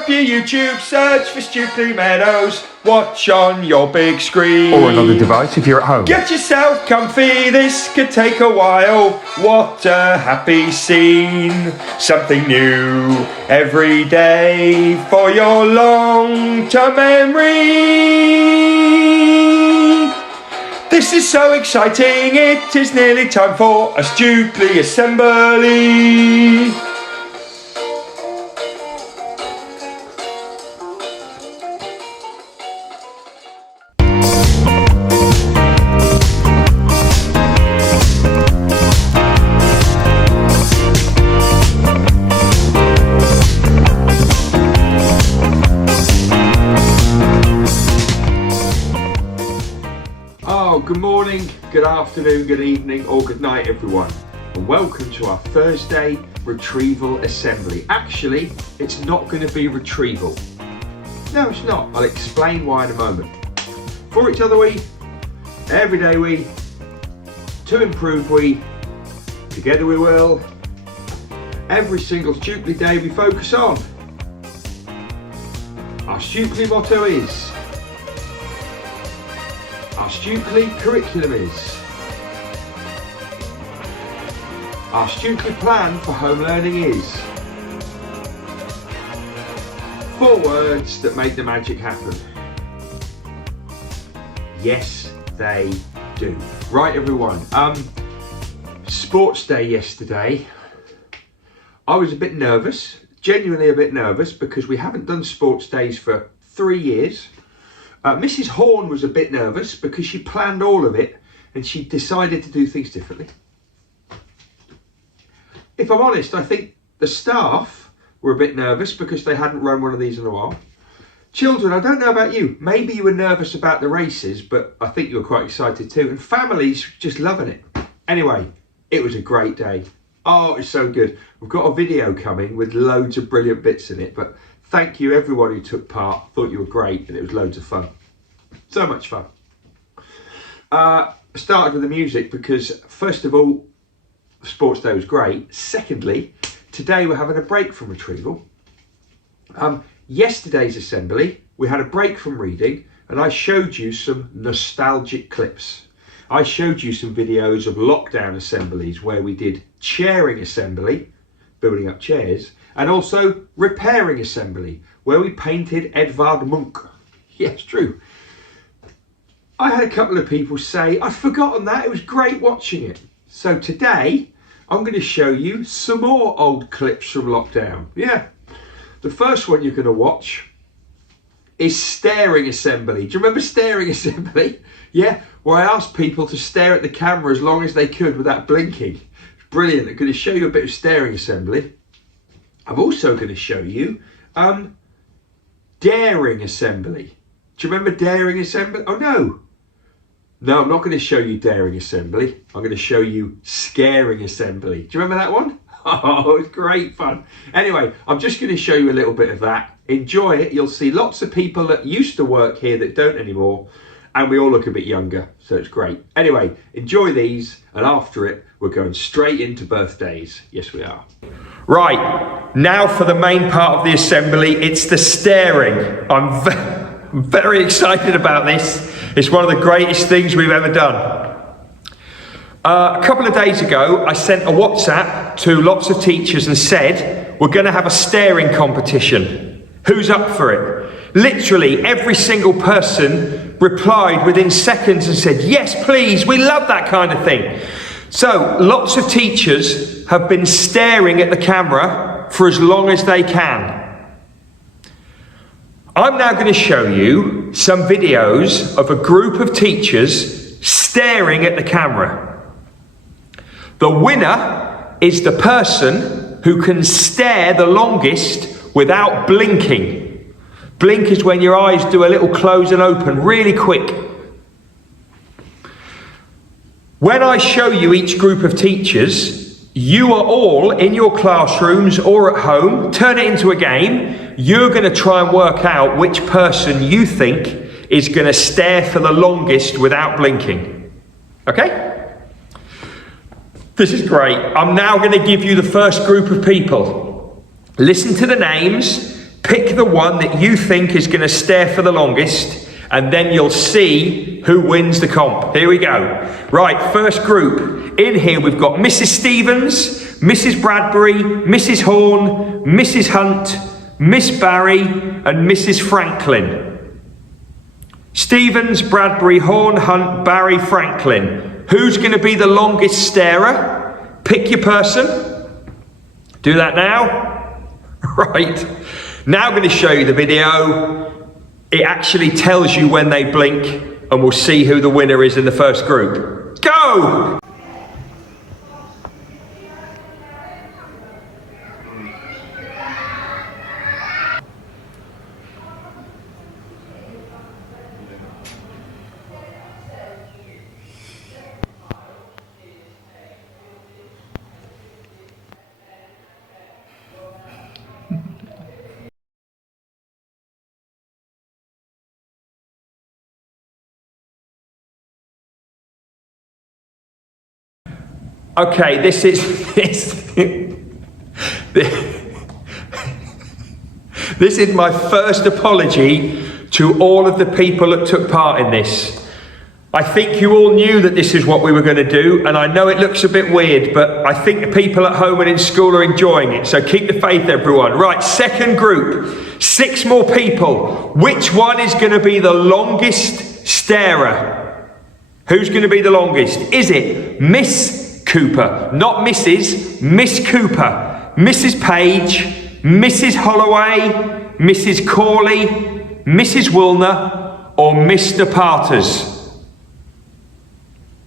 up your YouTube, search for Stukeley Meadows, watch on your big screen. Or another device if you're at home. Get yourself comfy, this could take a while. What a happy scene. Something new every day for your long-term memory. This is so exciting, it is nearly time for a Stukeley assembly. Good morning, good afternoon, good evening, or good night, everyone, and welcome to our Thursday retrieval assembly. Actually, it's not going to be retrieval. No, it's not. I'll explain why in a moment. For each other we, everyday we, to improve we, together we will. Every single Stukeley day we focus on. Our Stukeley motto is, our Stukeley curriculum is, our Stukeley plan for home learning is. 4 words that make the magic happen. Yes, they do. Right, everyone. Sports day yesterday. I was a bit nervous, genuinely a bit nervous, because we haven't done sports days for 3 years. Mrs. Horn was a bit nervous because she planned all of it and she decided to do things differently. If I'm honest, I think the staff were a bit nervous because they hadn't run one of these in a while. Children, I don't know about you, maybe you were nervous about the races, but I think you were quite excited too. And families just loving it. Anyway, it was a great day. Oh, it was so good. We've got a video coming with loads of brilliant bits in it, but thank you everyone who took part. Thought you were great and it was loads of fun. So much fun. I started with the music because first of all, sports day was great. Secondly, today we're having a break from retrieval. Yesterday's assembly, we had a break from reading and I showed you some nostalgic clips. I showed you some videos of lockdown assemblies where we did chairing assembly, building up chairs, and also repairing assembly, where we painted Edvard Munch. Yes, true. I had a couple of people say, I'd forgotten that, it was great watching it. So today, I'm going to show you some more old clips from lockdown. Yeah, the first one you're going to watch is staring assembly. Do you remember staring assembly? Yeah, where I asked people to stare at the camera as long as they could without blinking. It's brilliant. I'm going to show you a bit of staring assembly. I'm also going to show you daring assembly. Do you remember daring assembly? Oh no. No, I'm not going to show you daring assembly. I'm going to show you scaring assembly. Do you remember that one? Oh, it's great fun. Anyway, I'm just going to show you a little bit of that. Enjoy it. You'll see lots of people that used to work here that don't anymore. And we all look a bit younger, so it's great. Anyway, enjoy these, and after it, we're going straight into birthdays. Yes, we are. Right, now for the main part of the assembly, it's the staring. I'm very excited about this. It's one of the greatest things we've ever done. A couple of days ago, I sent a WhatsApp to lots of teachers and said, we're going to have a staring competition. Who's up for it? Literally every single person replied within seconds and said, yes, please, we love that kind of thing. So lots of teachers have been staring at the camera for as long as they can. I'm now going to show you some videos of a group of teachers staring at the camera. The winner is the person who can stare the longest without blinking. Blink is when your eyes do a little close and open really quick. When I show you each group of teachers, you are all in your classrooms or at home, turn it into a game. You're going to try and work out which person you think is going to stare for the longest without blinking. Okay? This is great. I'm now going to give you the first group of people. Listen to the names. Pick the one that you think is going to stare for the longest, and then you'll see who wins the comp. Here we go. Right, first group. In here we've got Mrs. Stevens, Mrs. Bradbury, Mrs. Horn, Mrs. Hunt, Miss Barry, and Mrs. Franklin. Stevens, Bradbury, Horn, Hunt, Barry, Franklin. Who's going to be the longest starer? Pick your person. Do that now. Right. Now I'm going to show you the video. It actually tells you when they blink, and we'll see who the winner is in the first group. Go! Okay, this is my first apology to all of the people that took part in this. I think you all knew that this is what we were going to do, and I know it looks a bit weird, but I think the people at home and in school are enjoying it, so keep the faith, everyone. Right, second group, 6 more people. Which one is going to be the longest starer? Who's going to be the longest? Is it Miss Cooper? Not Mrs. Miss Cooper. Mrs. Page, Mrs. Holloway, Mrs. Corley, Mrs. Woolner, or Mr. Parters?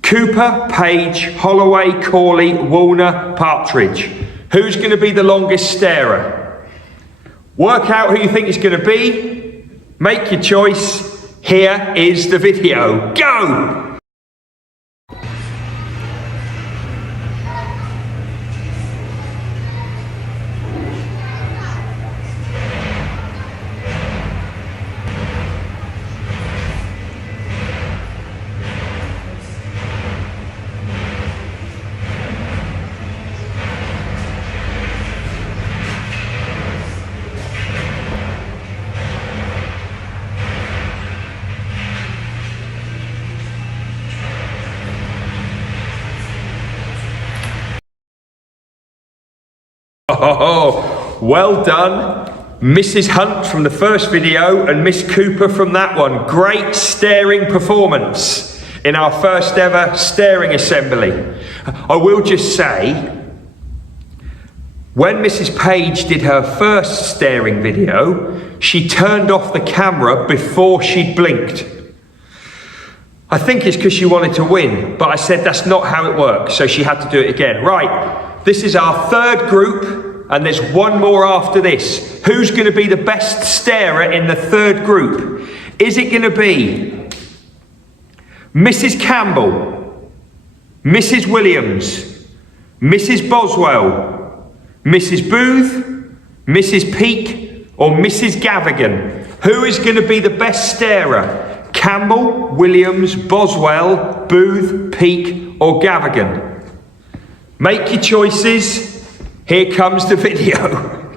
Cooper, Page, Holloway, Corley, Woolner, Partridge. Who's going to be the longest starer? Work out who you think it's going to be. Make your choice. Here is the video. Go! Oh, well done, Mrs. Hunt from the first video and Miss Cooper from that one. Great staring performance in our first ever staring assembly. I will just say, when Mrs. Page did her first staring video, she turned off the camera before she'd blinked. I think it's because she wanted to win, but I said that's not how it works, so she had to do it again. Right, this is our third group, and there's one more after this. Who's going to be the best starer in the third group? Is it going to be Mrs. Campbell, Mrs. Williams, Mrs. Boswell, Mrs. Booth, Mrs. Peake, or Mrs. Gavigan? Who is going to be the best starer? Campbell, Williams, Boswell, Booth, Peake, or Gavigan? Make your choices. Here comes the video.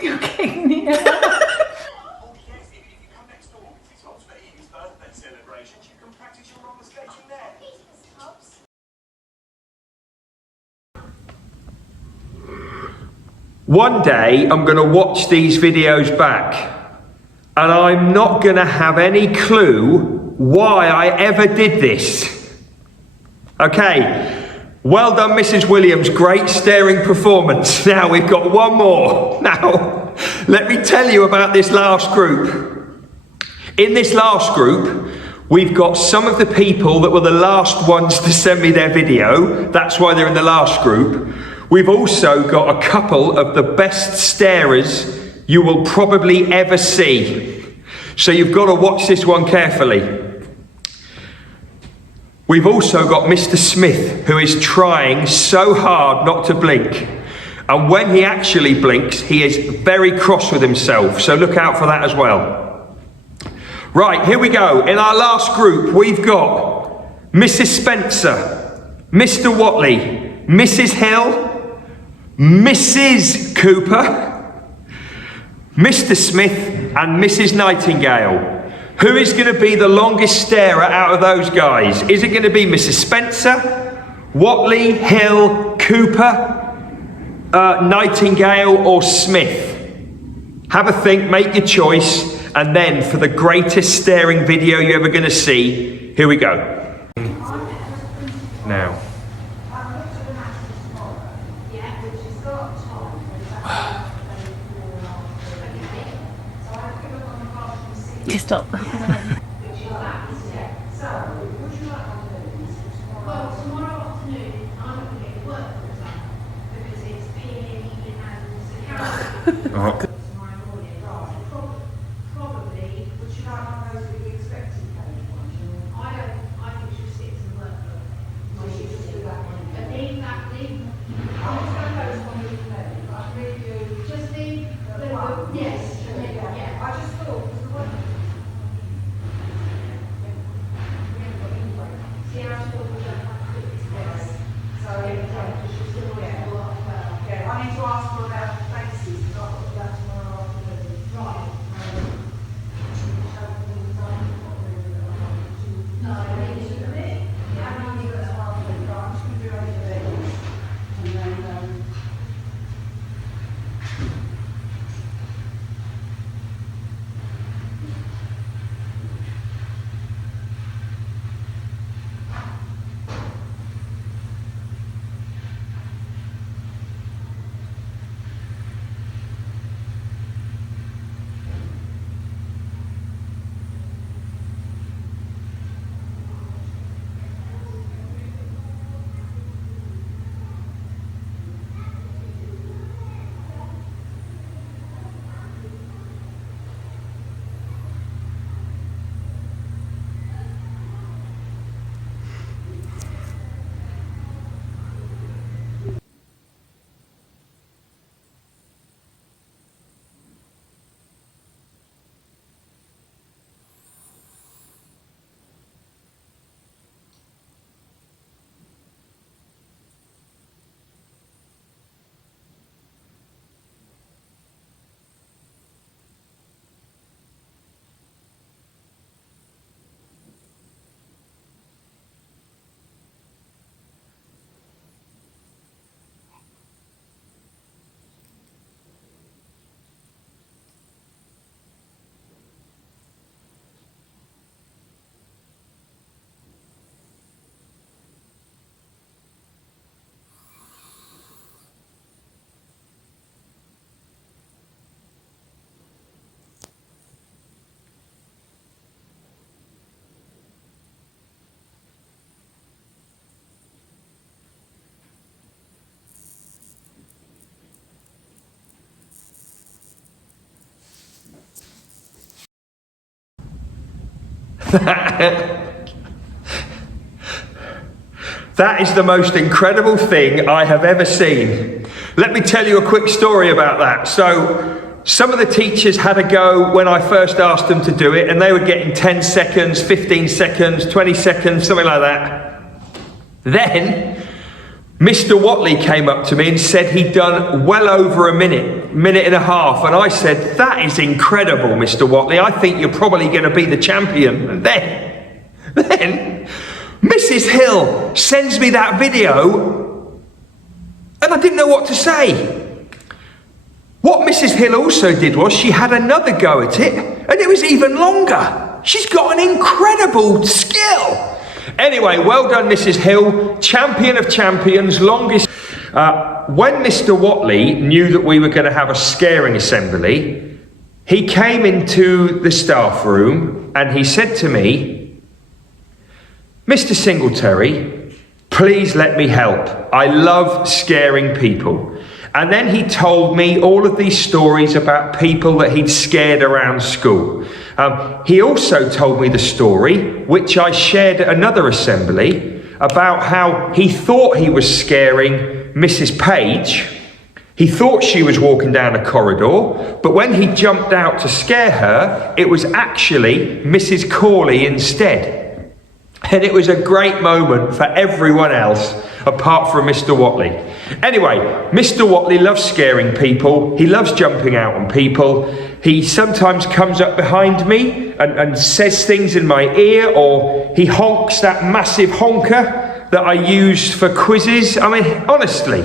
You're kicking me out. One day I'm going to watch these videos back, and I'm not going to have any clue why I ever did this. Okay, well done Mrs. Williams, great staring performance. Now we've got one more. Now, let me tell you about this last group. In this last group, we've got some of the people that were the last ones to send me their video. That's why they're in the last group. We've also got a couple of the best starers you will probably ever see. So you've got to watch this one carefully. We've also got Mr. Smith, who is trying so hard not to blink. And when he actually blinks, he is very cross with himself. So look out for that as well. Right, here we go. In our last group, we've got Mrs. Spencer, Mr. Watley, Mrs. Hill, Mrs. Cooper, Mr. Smith and Mrs. Nightingale. Who is going to be the longest starer out of those guys? Is it going to be Mrs. Spencer, Watley, Hill, Cooper, Nightingale or Smith? Have a think, make your choice, and then for the greatest staring video you're ever going to see, here we go. Now. Stop. Oh. That is the most incredible thing I have ever seen. Let me tell you a quick story about that. So, some of the teachers had a go when I first asked them to do it, and they were getting 10 seconds, 15 seconds, 20 seconds, something like that. Then, Mr. Watley came up to me and said he'd done well over a minute and a half. And I said, that is incredible, Mr. Watley. I think you're probably going to be the champion. And then, Mrs. Hill sends me that video, and I didn't know what to say. What Mrs. Hill also did was she had another go at it, and it was even longer. She's got an incredible skill. Anyway, well done, Mrs. Hill, champion of champions, longest. When Mr. Watley knew that we were going to have a scaring assembly, he came into the staff room and he said to me, Mr. Singletary, please let me help. I love scaring people. And then he told me all of these stories about people that he'd scared around school. He also told me the story, which I shared at another assembly, about how he thought he was scaring Mrs. Page. He thought she was walking down a corridor, but when he jumped out to scare her, it was actually Mrs. Corley instead. And it was a great moment for everyone else apart from Mr. Watley. Anyway, Mr. Watley loves scaring people. He loves jumping out on people. He sometimes comes up behind me and says things in my ear, or he honks that massive honker that I used for quizzes. I mean, honestly.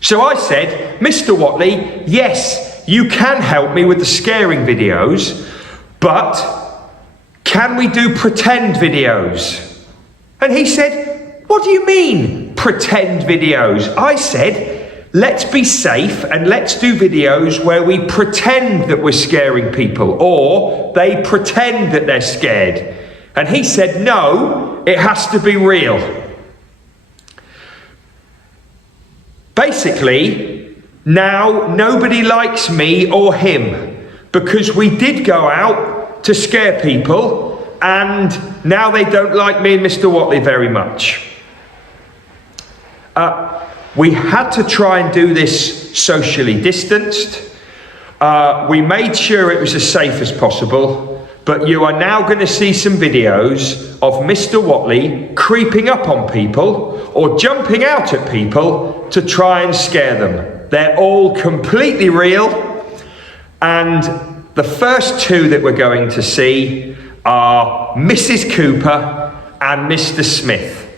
So I said, Mr. Watley, yes, you can help me with the scaring videos, but can we do pretend videos? And he said, what do you mean, pretend videos? I said, let's be safe and let's do videos where we pretend that we're scaring people, or they pretend that they're scared. And he said, no, it has to be real. Basically, now nobody likes me or him because we did go out to scare people, and now they don't like me and Mr. Watley very much. We had to try and do this socially distanced. We made sure it was as safe as possible, but you are now going to see some videos of Mr. Watley creeping up on people or jumping out at people to try and scare them. They're all completely real, and the first two that we're going to see are Mrs. Cooper and Mr. Smith.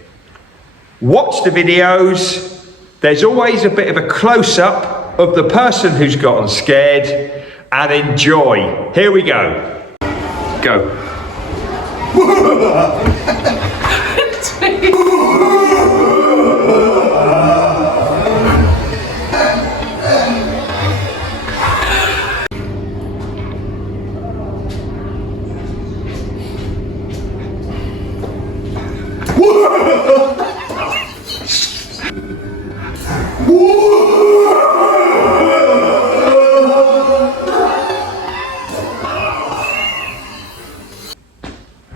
Watch the videos. There's always a bit of a close-up of the person who's gotten scared, and enjoy. Here we go. Go.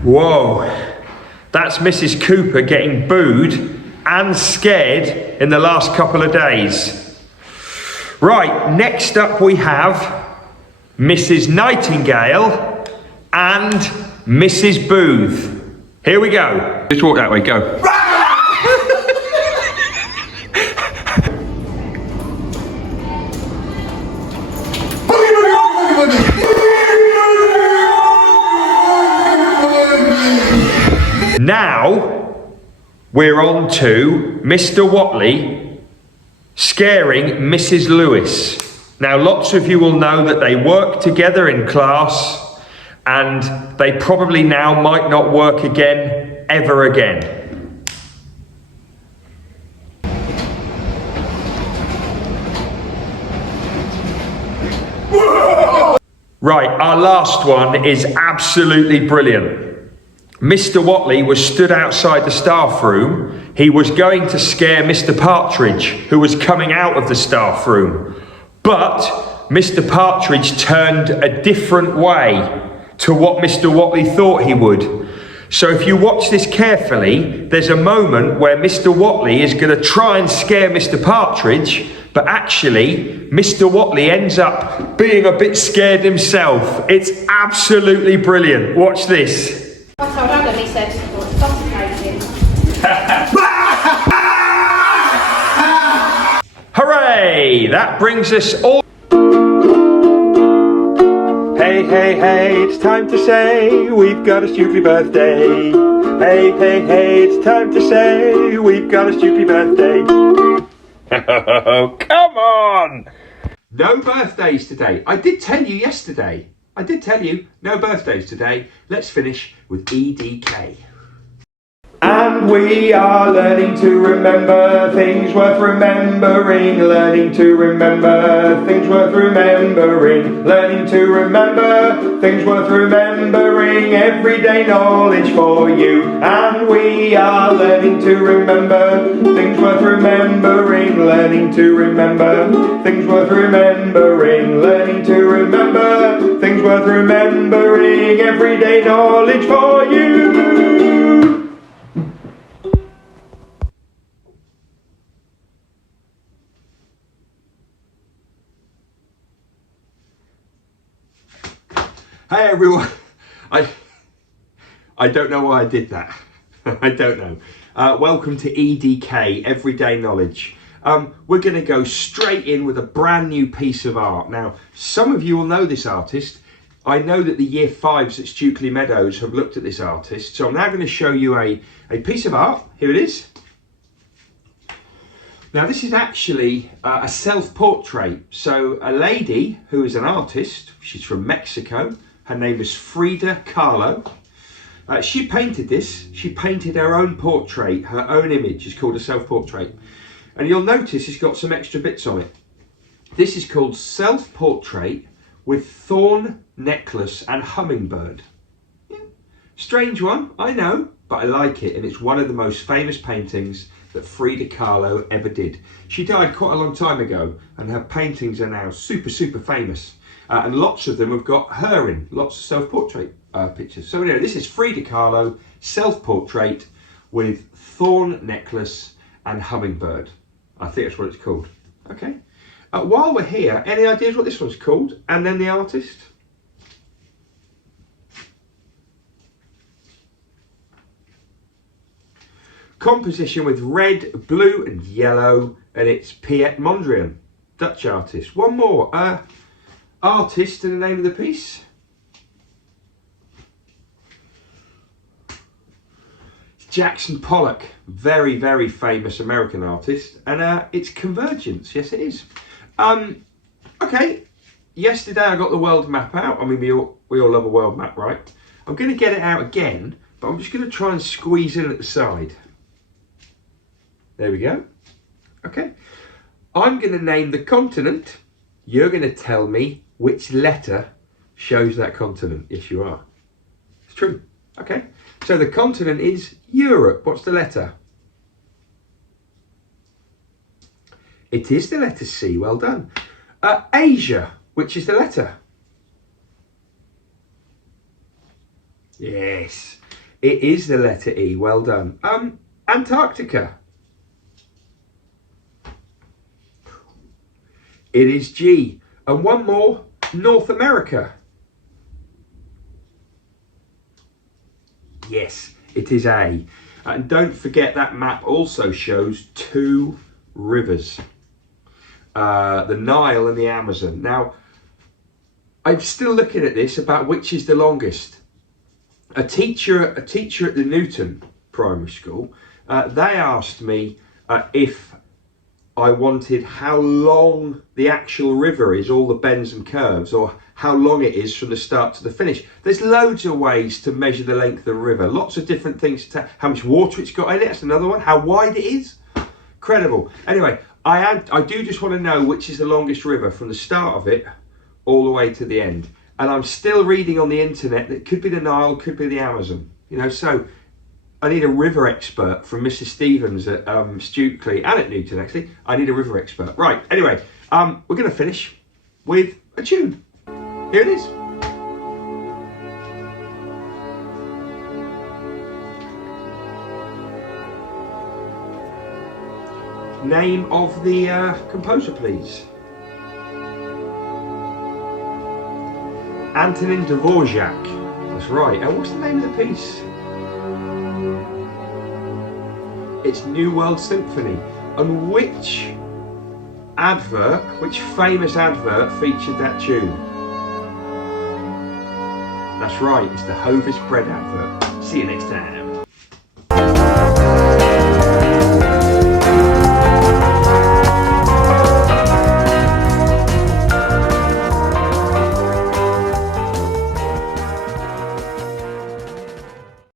Whoa, that's Mrs. Cooper getting booed and scared in the last couple of days. Right, next up we have Mrs. Nightingale and Mrs. Booth. Here we go. Just walk that way, go. Now, we're on to Mr. Watley scaring Mrs. Lewis. Now, lots of you will know that they work together in class, and they probably now might not work again, ever again. Right, our last one is absolutely brilliant. Mr. Watley was stood outside the staff room. He was going to scare Mr. Partridge, who was coming out of the staff room. But Mr. Partridge turned a different way to what Mr. Watley thought he would. So if you watch this carefully, there's a moment where Mr. Watley is going to try and scare Mr. Partridge, but actually, Mr. Watley ends up being a bit scared himself. It's absolutely brilliant. Watch this. I told Adam, he said, suffocating. Hooray! That brings us all... Hey, hey, hey, it's time to say we've got a Stukeley birthday. Hey, hey, hey, it's time to say we've got a Stukeley birthday. Oh, come on! No birthdays today. I did tell you yesterday. I did tell you, no birthdays today. Let's finish with EDK. And we are learning to remember things worth remembering, learning to remember things worth remembering, learning to remember things worth remembering, everyday knowledge for you. And we are learning to remember things worth remembering, learning to remember things worth remembering, learning to remember things worth remembering, everyday knowledge for you. Hey everyone, I I don't know why I did that. I don't know. Welcome to EDK, Everyday Knowledge. We're going to go straight in with a brand new piece of art. Now, some of you will know this artist. I know that the Year 5s at Stukeley Meadows have looked at this artist. So I'm now going to show you a piece of art. Here it is. Now, this is actually a self-portrait. So a lady who is an artist, she's from Mexico. Her name is Frida Kahlo. She painted this. She painted her own portrait, her own image. It's called a self-portrait. And you'll notice it's got some extra bits on it. This is called Self-Portrait with Thorn Necklace and Hummingbird. Yeah. Strange one, I know, but I like it. And it's one of the most famous paintings that Frida Kahlo ever did. She died quite a long time ago, and her paintings are now super, super famous. And lots of them have got her in, lots of self-portrait pictures. So anyway, this is Frida Kahlo, self-portrait with Thorn Necklace and Hummingbird. I think that's what it's called. Okay. While we're here, any ideas what this one's called? And then the artist? Composition with red, blue and yellow, and it's Piet Mondrian, Dutch artist. One more, artist and the name of the piece. It's Jackson Pollock, very, very famous American artist, and it's Convergence, yes it is. Okay, yesterday I got the world map out. I mean, we all love a world map, right? I'm going to get it out again, but I'm just going to try and squeeze in at the side. There we go. Okay. I'm going to name the continent. You're going to tell me which letter shows that continent. Yes, you are. It's true. Okay. So the continent is Europe. What's the letter? It is the letter C. Well done. Asia. Which is the letter? Yes. It is the letter E. Well done. Antarctica. It is G. And one more, North America. Yes, it is A. And don't forget that map also shows two rivers. The Nile and the Amazon. Now, I'm still looking at this about which is the longest. A teacher at the Newton Primary School, they asked me if I wanted how long the actual river is, all the bends and curves, or how long it is from the start to the finish. There's loads of ways to measure the length of the river. Lots of different things to how much water it's got in it. That's another one. How wide it is. Incredible. Anyway, I do just want to know which is the longest river from the start of it all the way to the end. And I'm still reading on the internet that it could be the Nile, could be the Amazon. You know, so I need a river expert from Mrs. Stevens at Stukeley and at Newton, actually. I need a river expert. Right, anyway, we're going to finish with a tune. Here it is. Name of the composer, please. Antonin Dvorak. That's right. And what's the name of the piece? It's New World Symphony. And which famous advert featured that tune? That's right, it's the Hovis bread advert. See you next time.